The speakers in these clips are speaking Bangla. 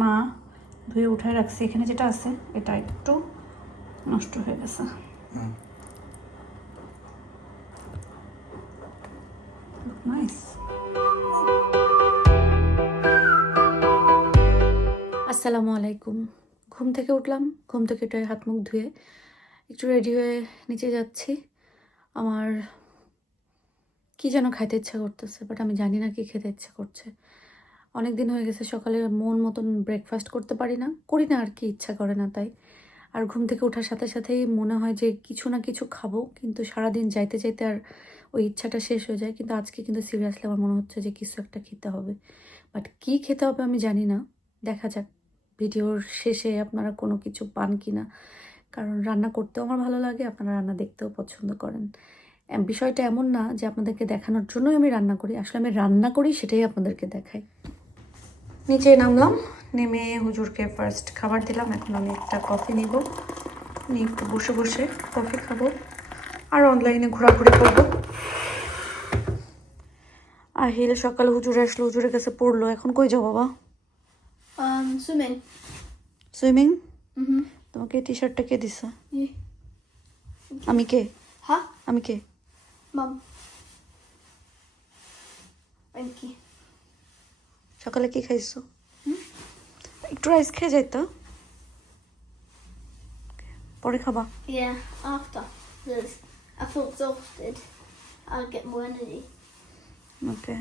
মা ধুয়ে উঠায় রাখছি। এখানে যেটা আছে এটা একটু নষ্ট হয়ে গেছে। নাইস। আসসালামু আলাইকুম। ঘুম থেকে উঠলাম, ঘুম থেকে উঠে হাত মুখ ধুয়ে একটু রেডি হয়ে নিচে যাচ্ছি। আমার কি যেন খাইতে ইচ্ছা করতেছে, বাট আমি জানি না কি খেতে ইচ্ছা করছে। অনেক দিন হয়ে গেছে সকালে মন মতন ব্রেকফাস্ট করতে করি না আর কি, ইচ্ছা করে না তাই। আর ঘুম থেকে ওঠার সাথে সাথেই মনে হয় যে কিছু না কিছু খাবো, কিন্তু সারাদিন যাইতে যাইতে আর ওই ইচ্ছাটা শেষ হয়ে যায়। কিন্তু আজকে কিন্তু সিরিয়াসলি আমার মনে হচ্ছে যে কিছু একটা খেতে হবে, বাট কি খেতে হবে আমি জানি না। দেখা যাক ভিডিওর শেষে আপনারা কোনো কিছু পান কি না, কারণ রান্না করতেও আমার ভালো লাগে, আপনারা রান্না দেখতেও পছন্দ করেন। বিষয়টা এমন না যে আপনাদেরকে দেখানোর জন্যই আমি রান্না করি, আসলে আমি রান্না করি সেটাই আপনাদেরকে দেখাই। নিচে নামলাম, নেমে হুজুরকে ফার্স্ট খাবার দিলাম। এখন আমি একটা কফি নিব, নিয়ে একটু বসে বসে কফি খাবো আর অনলাইনে ঘোরাঘুরি করবো। আহিল সকালে হুজুরে আসলো, হুজুরের কাছে পড়লো। এখন কই যাও বাবা? Swimming. সুইমিং? Mhm. তোমাকে টি শার্টটা কে দিছে? Yeah. আমি কে? Huh? আমি কে? Mum. Thank you. সকালে কি খাইছো? একটু রাইস খেয়ে যাইতো, পরে খাবা। Yeah, after. Because I feel exhausted. I'll get more energy. ওকে,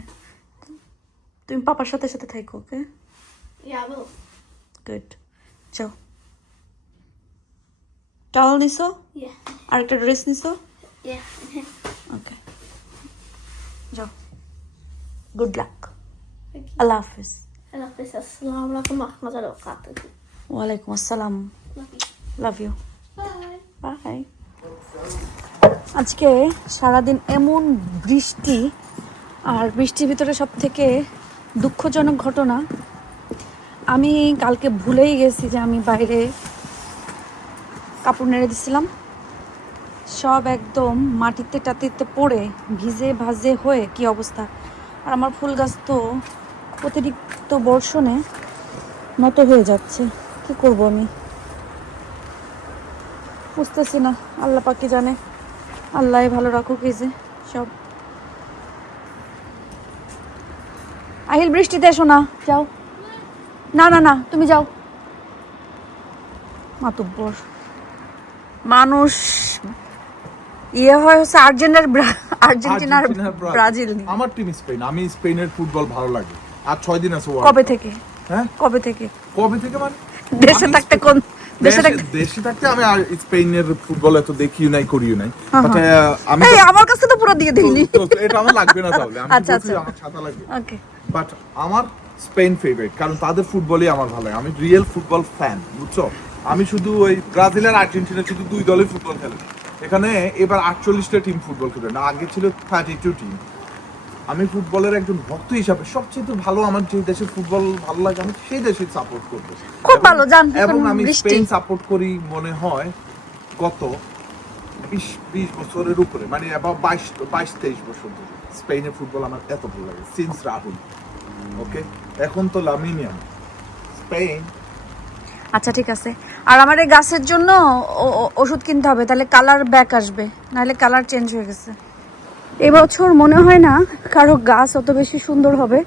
তুমি পাপার সাথে সাথে থাকো। ওকে, Yeah, I will. গুড। যাও। টাওয়াল নিছো? Yeah. আর একটা ড্রেস নিছো? Yeah. ওকে, যাও। Good luck. Thank you. Allah Hafiz. And I'll say assalamu alaikum wa rahmatullahi wa barakatuh. ওয়ালাইকুম আসসালাম। Love you. Love you. Bye. Bye. আজকে সারাদিন এমন বৃষ্টি, আর বৃষ্টির ভিতরে সব থেকে দুঃখজনক ঘটনা, আমি কালকে ভুলেই গেছি যে আমি বাইরে কাপড় নেড়ে দিছিলাম। সব একদম মাটিতে টাটিতে পড়ে ভিজে ভাজে হয়ে কি অবস্থা। আর আমার ফুল গাছ তো অতিরিক্ত বর্ষণে নত হয়ে যাচ্ছে। কি করব আমি বুঝতেছি না, আল্লাহ পাকি জানে। আল্লাহ ভালো রাখুক এই যে সব। আহিল বৃষ্টিতে এসো না, যাও। না না না, তুমি যাও। মাতুব্বর মানুষ ইয়ে হয় হচ্ছে আর্জেন্টিনার ব্রাজিল। আমার টিম স্পেন, আমি স্পেনের ফুটবল ভালো লাগে। আর 6 দিন আছে। কবে থেকে? হ্যাঁ, কবে থেকে? মানে দেশে থাকতে কোন দেশে থাকতে আমি আর স্পেনের ফুটবল এত দেখিও নাই, করিও নাই। বাট আমি আমার কাছে তো পুরো দিয়ে দিইনি। এটা আমার লাগবে না তাহলে। আমি আচ্ছা, বলছি আচ্ছা। আমার ছাতা লাগবে। ওকে, বাট আমার স্পেন ফেভারিট, কারণ তাদের ফুটবলই আমার ভালো লাগে। আমি রিয়েল ফুটবল ফ্যান, বুঝছো? আমি শুধু ওই ব্রাজিল আর আর্জেন্টিনা শুধু 2 দলের ফুটবল খেলে। এখানে এবার 48টা টিম ফুটবল খেলে, না আগে ছিল 32 টিম। আমি ফুটবলের একজন ভক্ত হিসাবে সবচেয়ে ভালো, আমার যে দেশের ফুটবল ভালো লাগে আমি সেই দেশে সাপোর্ট করবো। খুব ভালো জান। এবং আমি স্পেন সাপোর্ট করি মনে হয় গত 20 বছরের উপরে, মানে 22-23 বছর ধরে স্পেনের ফুটবল আমার এত ভালো লাগে। সিন্স রাহুল, ওকে, এখন তো লামিনিয়াম, স্পেন। আচ্ছা ঠিক আছে। আর আমার এই গাছের জন্য ওষুধ কিনতে হবে, তাহলে কালার ব্যাক আসবে, নাহলে কালার চেঞ্জ হয়ে গেছে। এবছর মনে হয় না কারো গাছ অত বেশি সুন্দর হবে।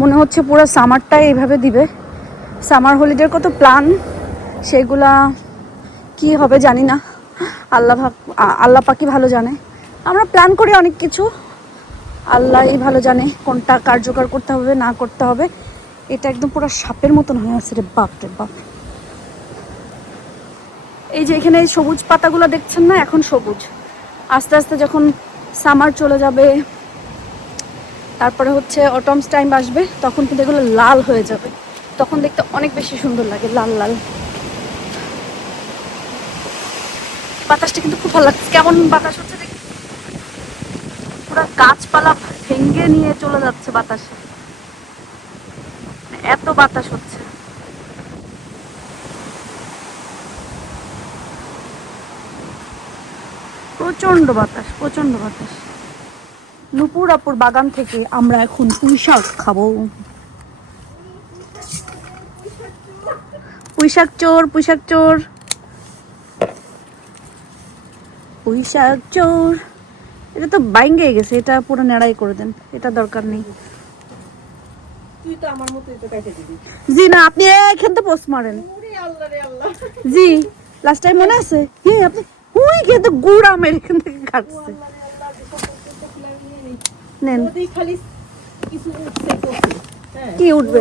মনে হচ্ছে পুরো সামারটাই এইভাবে দিবে। সামার হলিডের কত প্ল্যান, সেগুলা কি হবে জানি না। আল্লাহ পাকি ভালো জানে। আমরা প্ল্যান করি অনেক কিছু, আল্লাহই ভালো জানে কোনটা কার্যকর করতে হবে না করতে হবে। এটা একদম পুরো সাপের মতন হয়ে আছে রে বাপ রে বাপ। এই যে এখানে এই সবুজ পাতাগুলো দেখছেন না, এখন সবুজ। আস্তে আস্তে যখন সামার চলে যাবে, তারপরে হচ্ছে অটমস টাইম আসবে, তখন কিন্তু এগুলো লাল হয়ে যাবে। তখন দেখতে অনেক বেশি সুন্দর লাগে, লাল লাল। বাতাসটা কিন্তু খুব ভালো লাগছে। কেমন বাতাস হচ্ছে দেখি, পুরো গাছপালা ভেঙে নিয়ে চলে যাচ্ছে বাতাসে, এত বাতাস হচ্ছে। প্রচন্ড বাতাস, প্রচন্ড বাতাস। নুপুর আপুর বাগান থেকে আমরা এখন পুঁই শাক খাবো। পুঁইশাক চোর, পুঁইশাক চোর, পুঁইশাক চোর। এটা তো বাইঙ্গে গেছে, এটা পুরো নেড়াই করে দেন, এটা দরকার নেই। জি না, আপনি এখান থেকে পোস্ট মারেন। জি লাস্ট টাইম মনে আছে? হ্যাঁ, আপনি ওই কিন্তু গুড় আমের এখান থেকে কাটছে। নেন, কি উঠবে?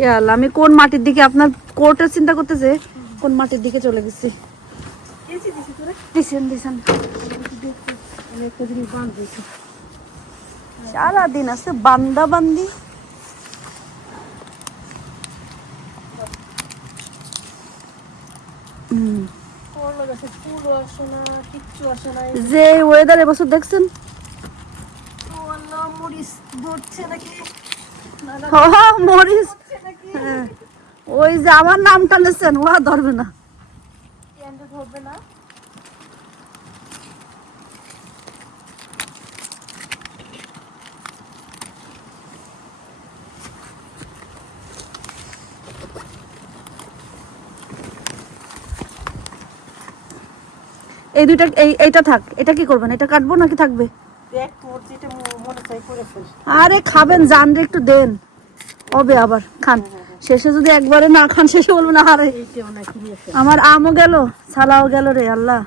ইয়াল্লা, আমি কোন মাটির দিকে, আপনার কোর্টের চিন্তা করতেছে কোন মাটির দিকে চলে গেছি। দিছেন দিছেন, সারাদিন আছে বান্দা বান্দি। যে ওয়েদার এবছর দেখছেন, মরিস, ওই যে আমার নাম টানেছেন ওরা ধরবে না। এই দুইটা, এইটা থাক। এটা কি করবেন? এটা কাটবো নাকি থাকবে? আরে খাবেন, জান রে একটু দেন, হবে আবার খান। শেষে যদি একবারে না খান, শেষে বলবো না আরে আমার আমও গেল, ছালাও গেল রে আল্লাহ,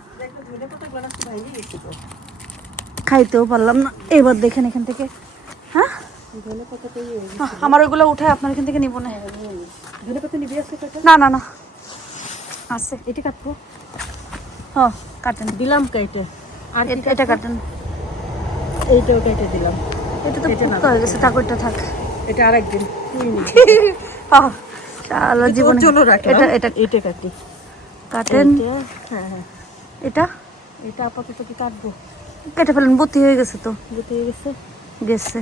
খাইতেও পারলাম না। এবার দেখেন এখান থেকে, হ্যাঁ আমার ওইগুলো উঠায় আপনার এখান থেকে নিব না। না না না আছে, এটা কাটবো। হ্যাঁ কাটেন, দিলাম কেটে। আর এটা কাটেন, এইটাও কেটে দিলাম। এটা তো পুক্কা হয়ে গেছে, ঠাকুরটা থাক, এটা আরেকদিন শালা জীবনে। এটা এটা এটা কাটি, কাটেন। হ্যাঁ হ্যাঁ, এটা এটা আপাতত কি কাটবো? কেটে ফেলেন, বতি হয়ে গেছে তো, বতি হয়ে গেছে গেছে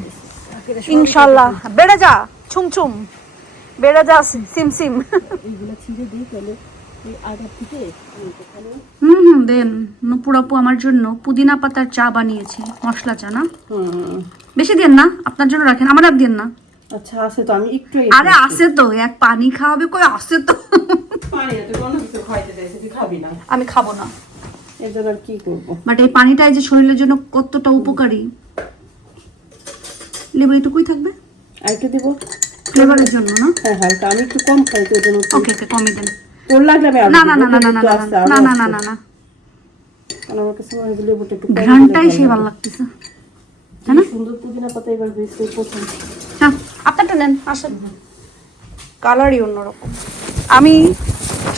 ইনশাআল্লাহ। বেড়ে যা ছুম ছুম, বেড়ে যা সিম সিম। এইগুলা ছিঁড়ে দিই তাহলে দেন। নুপুর আপু আমার জন্য পুদিনা পাতার চা বানিয়েছে, মশলা চা না, বেশি দেন না, আপনার জন্য রাখেন, আমার আর দেন না। আচ্ছা আছে তো, আমি একটু। আরে আছে তো, এক পানি খাওয়াবে কই, আছে তো। আমি খাবো না, এর জন্য আর কি করবো। বাট এই পানিটা যে শরীরের জন্য কতটা উপকারী। লেবু এটুকুই থাকবে, আর একটু দিব ফ্লেভারের জন্য না? হ্যাঁ হালকা, আমি একটু কম খাই তো, ওই ওকে ওকে, কমই দেন। ওর লাগলে আমি না না না না না না না না না না না, আমার কাছে মনে হয় লেবুটা একটু ঘ্রাণটাই সেই ভালো লাগতেছে। সুন্দর পুদিনা পাতা এবার বেশি প্রথম। হ্যাঁ আপনারটা নেন, আসেন। কালারই অন্যরকম। আমি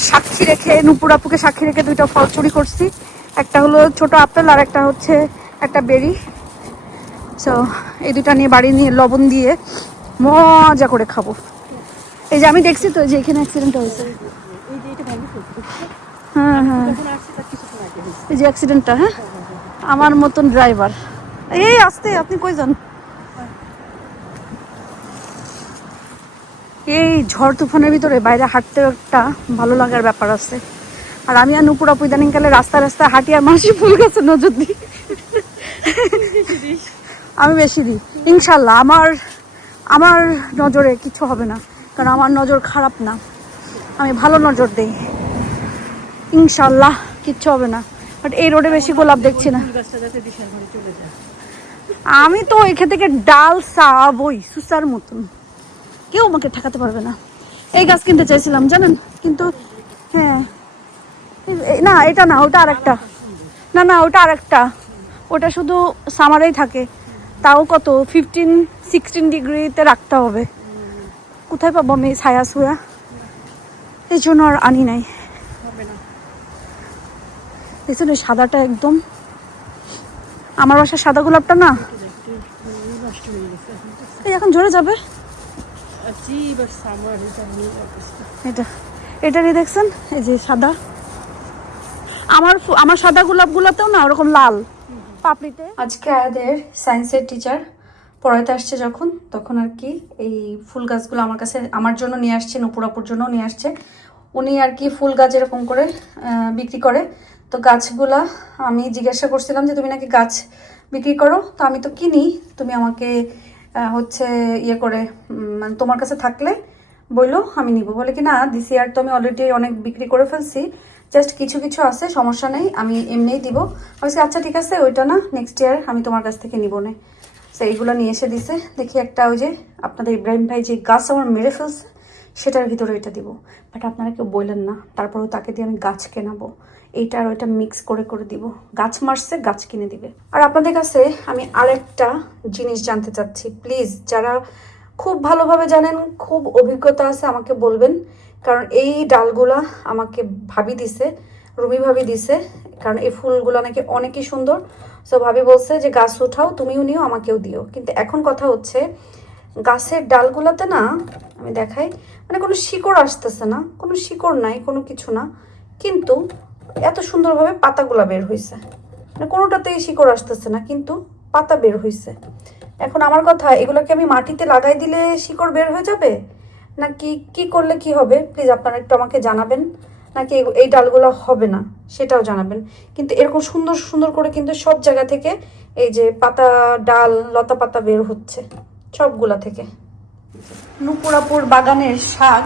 সাক্ষী রেখে, নুপুর আপুকে সাক্ষী রেখে দুইটা ফল চুরি করছি। একটা হলো ছোট আপেল, আর একটা হচ্ছে একটা বেরি। সো এই দুটা নিয়ে বাড়ি নিয়ে লবণ দিয়ে মজা করে খাবো। এই যে আমি দেখছি তো যে এখানে অ্যাক্সিডেন্ট হয়েছে। হ্যাঁ হ্যাঁ, এই যে অ্যাক্সিডেন্টটা, হ্যাঁ আমার মতন ড্রাইভার। এই আসতে, আপনি কই যান? এই ঝড় তুফানের ভিতরে বাইরে হাঁটতে একটা ভালো লাগার ব্যাপার আছে। আর আমি আর নুপুর আপু ইদানিংকালে রাস্তায় রাস্তায় হাঁটি আর মাসি ফুল গাছে নজর দিই। আমি বেশি দিই ইনশাল্লাহ। আমার নজরে কিছু হবে না, কারণ আমার নজর খারাপ না, আমি ভালো নজর দেই। ইনশাল্লাহ কিচ্ছু হবে না। বাট এই রোডে বেশি গোলাপ দেখছি না। আমি তো এখান থেকে ডাল সাবই সুসার মতন, কেউ আমাকে ঠেকাতে পারবে না। এই গাছ কিনতে চাইছিলাম জানেন, কিন্তু হ্যাঁ না এটা না, ওটা আরেকটা। না না ওটা আরেকটা, ওটা শুধু সামারেই থাকে, তাও কত 15-16 ডিগ্রিতে রাখতে হবে। কোথায় পাবো আমি ছায়া ছুয়া, এই জন্য আর আনি নাই। দেখছেন ওই সাদাটা একদম, আমার বাসার সাদা গোলাপটা না, এই এখন ঝরে যাবে। এটা এটারই দেখছেন, এই যে সাদা, আমার সাদা গোলাপগুলোতেও না ওরকম লাল পাপড়িতে। আজকে আয়াদের সায়েন্সের টিচার পড়াইতে আসছে যখন, তখন আর কি এই ফুল গাছগুলো আমার কাছে, আমার জন্য নিয়ে আসছে, নুপুরাপুর জন্য নিয়ে আসছে। উনি আর কি ফুল গাছ এরকম করে বিক্রি করে। তো গাছগুলা আমি জিজ্ঞাসা করছিলাম যে তুমি নাকি গাছ বিক্রি করো, তো আমি তো কিনি, তুমি আমাকে হচ্ছে ইয়ে করে মানে তোমার কাছে থাকলে বললো আমি নিব, বলে কি না দিস ইয়ার তো আমি অলরেডি অনেক বিক্রি করে ফেলছি, জাস্ট কিছু কিছু আছে, সমস্যা নেই, আমি এমনিই দিব। আমি বলছি, আচ্ছা ঠিক আছে, ওইটা না নেক্সট ইয়ার আমি তোমার কাছ থেকে নিব না। তো এইগুলো নিয়ে এসে দিছে। দেখি একটা ওই যে আপনাদের ইব্রাহিম ভাই যে গাছ আমার মেরে ফেলছে সেটার ভিতরে এটা দিব, বাট আপনারা কেউ বললেন না, তারপরেও তাকে দিয়ে আমি গাছ কেনাবো, এইটা আর ওইটা মিক্স করে করে দিব। গাছ মারছে, গাছ কিনে দিবে। আর আপনাদের কাছে আমি আরেকটা জিনিস জানতে চাচ্ছি, প্লিজ যারা খুব ভালোভাবে জানেন, খুব অভিজ্ঞতা আছে আমাকে বলবেন, কারণ এই ডালগুলা আমাকে ভাবি দিছে, রুমি ভাবি দিছে, কারণ এই ফুলগুলো নাকি অনেকই সুন্দর। সো ভাবি বলছে যে গাছ উঠাও, তুমিও নিও আমাকেও দিও। কিন্তু এখন কথা হচ্ছে গাছের ডালগুলোতে না, আমি দেখাই, মানে কোনো শিকড় আসতেছে না, কোনো শিকড় নাই, কোনো কিছু না, কিন্তু এত সুন্দরভাবে পাতাগুলা বের হয়েছে, মানে কোনোটাতেই শিকড় আসতেছে না, কিন্তু পাতা বের হয়েছে। এখন আমার কথা, এগুলোকে আমি মাটিতে লাগাই দিলে শিকড় বের হয়ে যাবে, নাকি কি করলে কি হবে, প্লিজ আপনারা একটু আমাকে জানাবেন। নাকি এই ডালগুলো হবে না সেটাও জানাবেন। কিন্তু এরকম সুন্দর সুন্দর করে কিন্তু সব জায়গা থেকে এই যে পাতা, ডাল, লতা পাতা বের হচ্ছে সবগুলা থেকে। নুপুরাপুর বাগানের শাক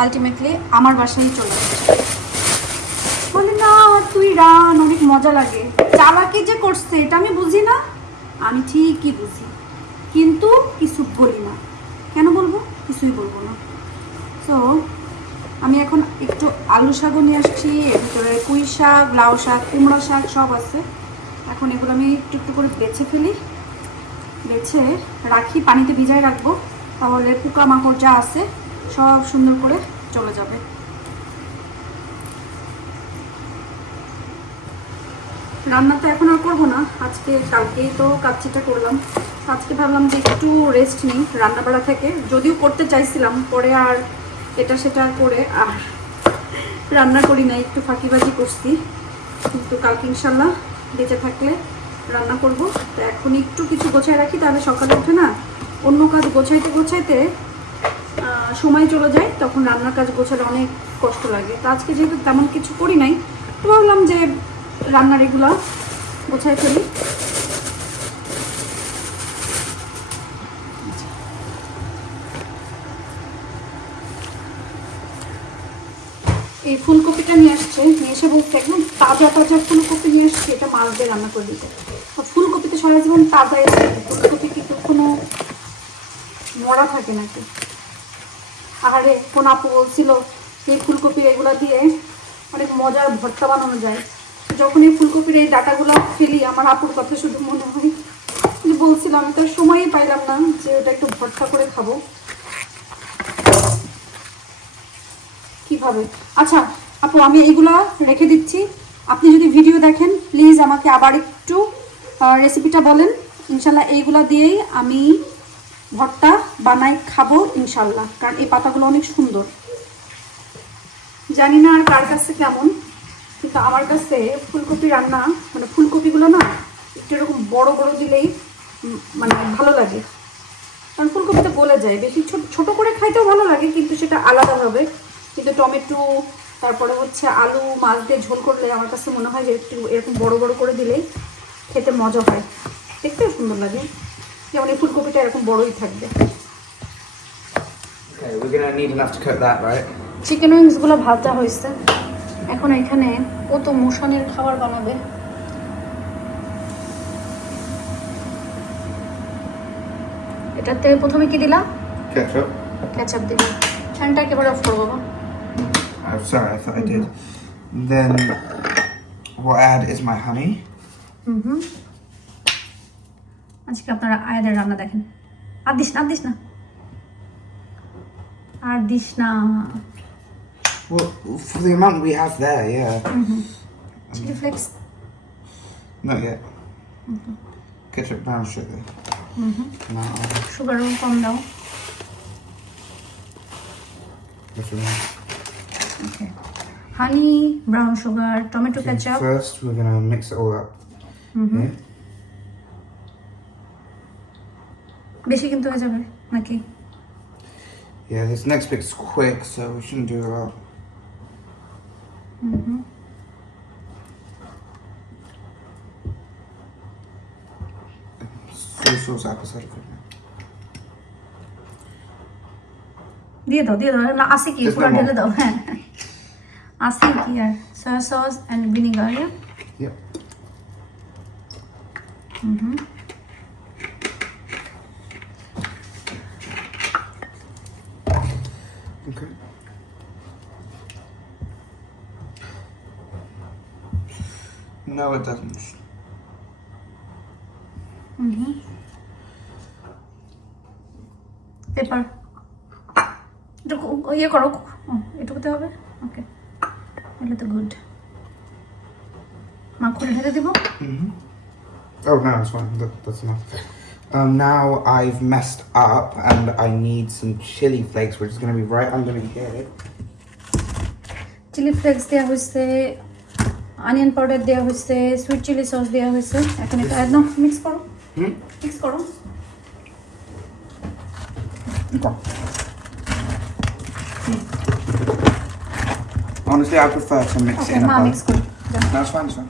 আলটিমেটলি আমার বাসায় চলে আসছে। বলে না তুই রান, অনেক মজা লাগে। চালাকি যে করছে এটা আমি বুঝি না, আমি ঠিকই বুঝি, কিন্তু কিছু বলি না। কেন বলবো? কিছুই বলবো না। তো আমি এখন একটু আলু শাকও নিয়ে আসছি, এর ভিতরে পুঁই শাক, লাউ শাক, কুমড়া শাক সব আছে। এখন এগুলো আমি একটু একটু করে বেছে ফেলি, বেছে রাখি, পানিতে ভিজায় রাখবো, তাহলে পোকামাকড় যা আছে সব সুন্দর করে চলে যাবে। রান্না তো এখন আর করবো না, আজকে কালকেই তো কাচ্চিটা করলাম, আজকে ভাবলাম যে একটু রেস্ট নিই রান্না বাড়া থেকে। যদিও করতে চাইছিলাম, পরে আর এটা সেটা করে আর রান্না করি না, একটু ফাঁকিবাজি করছি। কিন্তু কালকে ইনশাল্লাহ বেঁচে থাকলে রান্না করব। তো এখন একটু কিছু গোছায় রাখি, তাহলে সকালে উঠে না অন্য কাজ গোছাইতে গোছাইতে সময় চলে যায়, তখন রান্নার কাজ গোছালে অনেক কষ্ট লাগে। তো আজকে যেহেতু তেমন কিছু করি নাই, তো ভাবলাম যে রান্নার এগুলা গোছায় ফেলি। এই ফুলকপিটা নিয়ে আসছে, নিয়ে এসে বলছে একদম তাজা তাজা ফুলকপি নিয়ে আসছে, এটা মাছ দিয়ে রান্না করে দিতে। ফুলকপি তো সারা জীবন তাজাই থাকে, ফুলকপি কিন্তু কোনো মরা থাকে নাকি? আরে কোন আপু বলছিল এই ফুলকপির এগুলা দিয়ে অনেক মজার ভর্তা বানানো যায়। যখন এই ফুলকপির এই ডাটাগুলো ফেলি, আমার আপুর কথা শুধু মনে হয়, বলছিলাম আমি তো সময়ই পাইলাম না যে ওটা একটু ভর্তা করে খাবো কিভাবে। আচ্ছা আপু, আমি এগুলা রেখে দিচ্ছি, আপনি যদি ভিডিও দেখেন প্লিজ আমাকে আবার একটু রেসিপিটা বলেন। ইনশাল্লাহ এইগুলা দিয়েই আমি ভর্তা বানাই খাবো ইনশাল্লাহ, কারণ এই পাতাগুলো অনেক সুন্দর। জানি না আর কার কাছে কেমন, কিন্তু আমার কাছে ফুলকপি রান্না, মানে ফুলকপিগুলো না একটু এরকম বড় বড় দিলেই মানে ভালো লাগে, কারণ ফুলকপিটা গলে যায়। বেশি ছোট করে খাইতেও ভালো লাগে, কিন্তু সেটা আলাদা হবে। কিন্তু টমেটো, তারপরে হচ্ছে আলু, মাছ দিয়ে ঝোল করলে আমার কাছে মনে হয় যে একটু এরকম বড় বড় করে দিলেই খেতে মজা হয়, দেখতেও সুন্দর লাগে। যেমন এই ফুলকপিটা এরকম বড়ই থাকবে। Okay, we're gonna need enough to cook that, right? Chicken উইংসগুলো ভাজা হয়েছে, এখন এখানে কত মোশানের খাবার বানাবে। এটাতে প্রথমে কি দিলা? Ketchup. কেচাপ দিলা। ফ্যানটা একেবারে অফ করো বাবা। Oh, sorry, I thought I did. Then what I add is my honey. আজকে আপনারা আয়াদের রান্না দেখেন। আর দিস না, আর দিস না, আর দিস না। Well, for the amount we have there, yeah. Chilli flakes, Not yet. Ketchup, brown sugar. No. সুগারও কম দাও। What's wrong? Okay, honey, brown sugar, tomato ketchup. First, we're gonna mix it all up. Yeah? বেশি কিন্তু হয়ে যাবে নাকি? Yeah, this next bit's quick, so we shouldn't do a lot. Soy sauce, apple cider vinegar. দিয়ে দাও না আছে কি Just পুরো one more. ঢেলে দাও হ্যাঁ আছে কি আর soya sauce and vinegar Yep. Okay. No, it doesn't. Paper এটুকু ইয়ে করো এটুকুতে হবে ওকে এগুলো তো গুড মা খুলে ঢেলে দিব Oh no, it's fine. That's enough. Now I've messed up, and I need some chili flakes, which is going to be right underneath here. Chilli flakes দেওয়া হয়েছে অনিয়ন পাউডার দেওয়া হয়েছে সুইট চিলি সস দেওয়া হয়েছে এখন এটা একদম মিক্স করো মিক্স করো Honestly, I prefer to mix it in a মা bowl. মিক্স করো That's fine, son.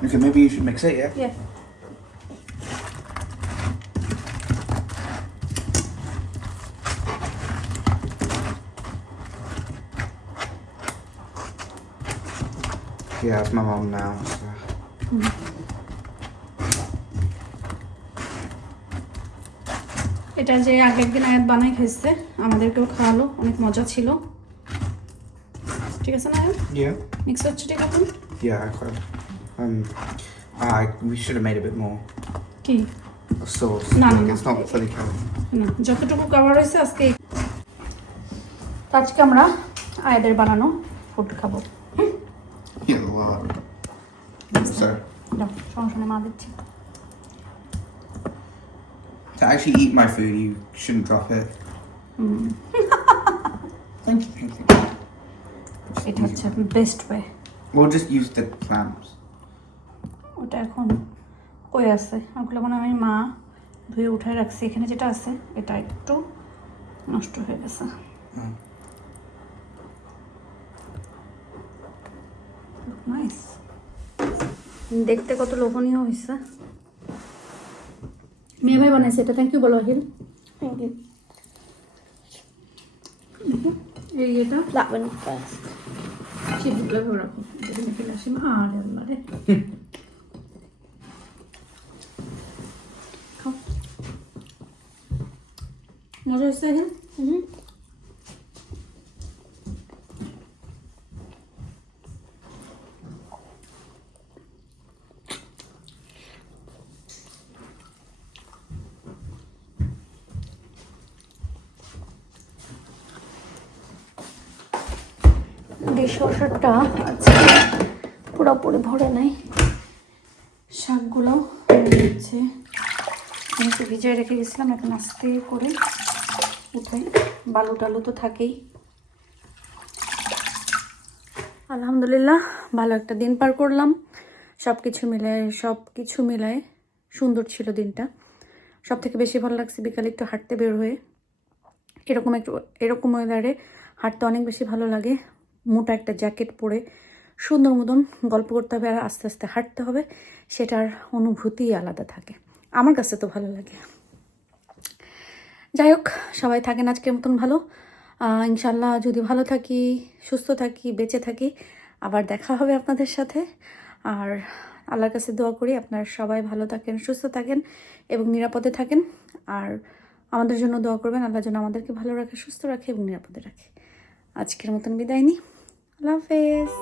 Okay, maybe you should mix it, yeah? Yeah. Yeah, it's my mom now. So. এটা যে আগের দিন আয়াত বানাই খাইছে আমাদেরকেও খাওয়ালো অনেক মজা ছিল ঠিক আছে না Yeah. মিক্স হচ্ছে ঠিক আছে Yeah, I quite. We should have made a bit more কি sauce. No, Like, no, it's not fully covered. না যতটুকু কভার হয়েছে আজকে আজকে আমরা আয়াদের বানানো ফুড খাবো Yeah, a lot. So, দাও সমস্যা নেই মা দিচ্ছি to actually eat my food, you shouldn't drop it. Thank you. এটা হচ্ছে best way We'll just use the clams. ওটা এখন কই আছে ওগুলো মানে আমি মা ধুয়ে উঠায় রাখছি এখানে যেটা আছে এটা একটু নষ্ট হয়ে গেছে নাইস দেখতে কত লোভনীয় হয়েছে মেয়ে ভাই বানাইছে এটা থ্যাংক ইউ বলো আহিল Thank you. এই এটা That one first. শিবগুলো ভরে রাখো যদি মেখে আসি আর আল্লাহ রে খাও মজা হয়েছে আহিল ডিশওয়াশারটা আজকে পুরোপুরি ভরে নাই শাকগুলো হচ্ছে আমি তো ভিজায় রেখে গেছিলাম এখন আস্তে করে উঠাই বালু টালু তো থাকেই আলহামদুলিল্লাহ ভালো একটা দিন পার করলাম সব কিছু মিলায় সুন্দর ছিল দিনটা সব থেকে বেশি ভালো লাগছে বিকালে একটু হাঁটতে বের হয়ে এরকম ওয়েদারে হাঁটতে অনেক বেশি ভালো লাগে মোটা একটা জ্যাকেট পরে সুন্দর মতন গল্প করতে হবে আর আস্তে আস্তে হাঁটতে হবে সেটার অনুভূতি আলাদা থাকে আমার কাছে তো ভালো লাগে যাই হোক সবাই থাকেন আজকের মতন ভালো ইনশাল্লাহ যদি ভালো থাকি সুস্থ থাকি বেঁচে থাকি আবার দেখা হবে আপনাদের সাথে আর আল্লাহর কাছে দোয়া করি আপনারা সবাই ভালো থাকেন সুস্থ থাকেন এবং নিরাপদে থাকেন আর আমাদের জন্য দোয়া করবেন আল্লাহ যেন আমাদেরকে ভালো রাখে সুস্থ রাখে এবং নিরাপদে রাখে আজকের মতন বিদায় নিই আল্লাহ হাফেজ